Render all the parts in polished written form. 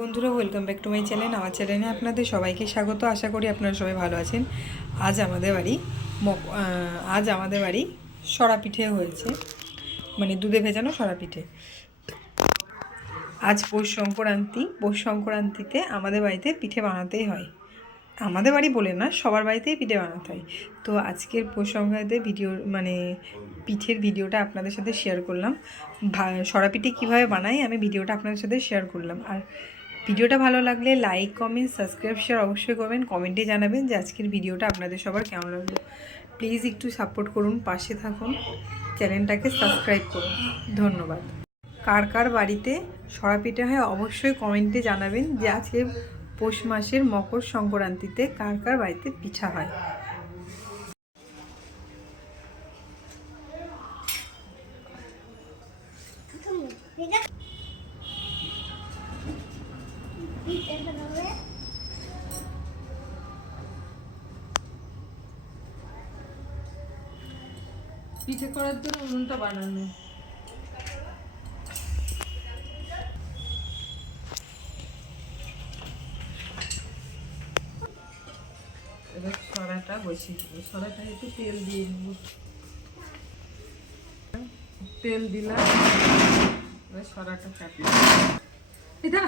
বন্ধুরা welcome back to my channel. আমার চ্যানেলে আপনাদের সবাইকে স্বাগত। আশা করি আপনারা সবাই ভালো আছেন। আজ আমাদের বাড়ি সরা পিঠে হয়েছে, মানে দুধে ভেজানো সরা পিঠে। আজ পৌষ সংক্রান্তিতে আমাদের বাড়িতে পিঠে বানাতেই হয়। আমাদের বাড়ি বলে না, সবার বাড়িতেই পিঠে বানাতে হয়। তো আজকের পৌষ সংক্রান্তিতে পিঠের ভিডিওটা আপনাদের সাথে শেয়ার করলাম। সরা পিঠে কীভাবে বানাই আমি ভিডিওটা আপনাদের সাথে শেয়ার করলাম। আর ভিডিওটা ভালো লাগলে লাইক, কমেন্ট, সাবস্ক্রাইব, শেয়ার অবশ্যই করবেন। কমেন্টে জানাবেন যে আজকের ভিডিওটা আপনাদের সবার কেমন লাগলো। প্লিজ একটু সাপোর্ট করুন, পাশে থাকুন, চ্যানেলটাকে সাবস্ক্রাইব করুন। ধন্যবাদ। কার কার বাড়িতে সরা পিঠে হয় অবশ্যই কমেন্টে জানাবেন যে আজকে পৌষ মাসের মকর সংক্রান্তিতে কার কার বাড়িতে পিঠা হয়। পিঠে করার জন্য উনুনটা বানানো। এবার সরাটা বসিয়ে দেবো। সরাটা একটু তেল দিয়ে নেব। তেল দিলাম, এবার সরাটা কাটলাম। এটা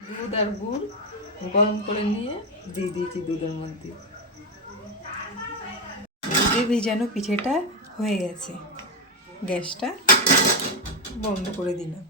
দুধ আর গুড় গরম করে নিয়ে দিয়ে দিয়েছি দুধের মধ্যে। দুধে ভেজানো পিঠেটা হয়ে গেছে, গ্যাসটা বন্ধ করে দিলাম।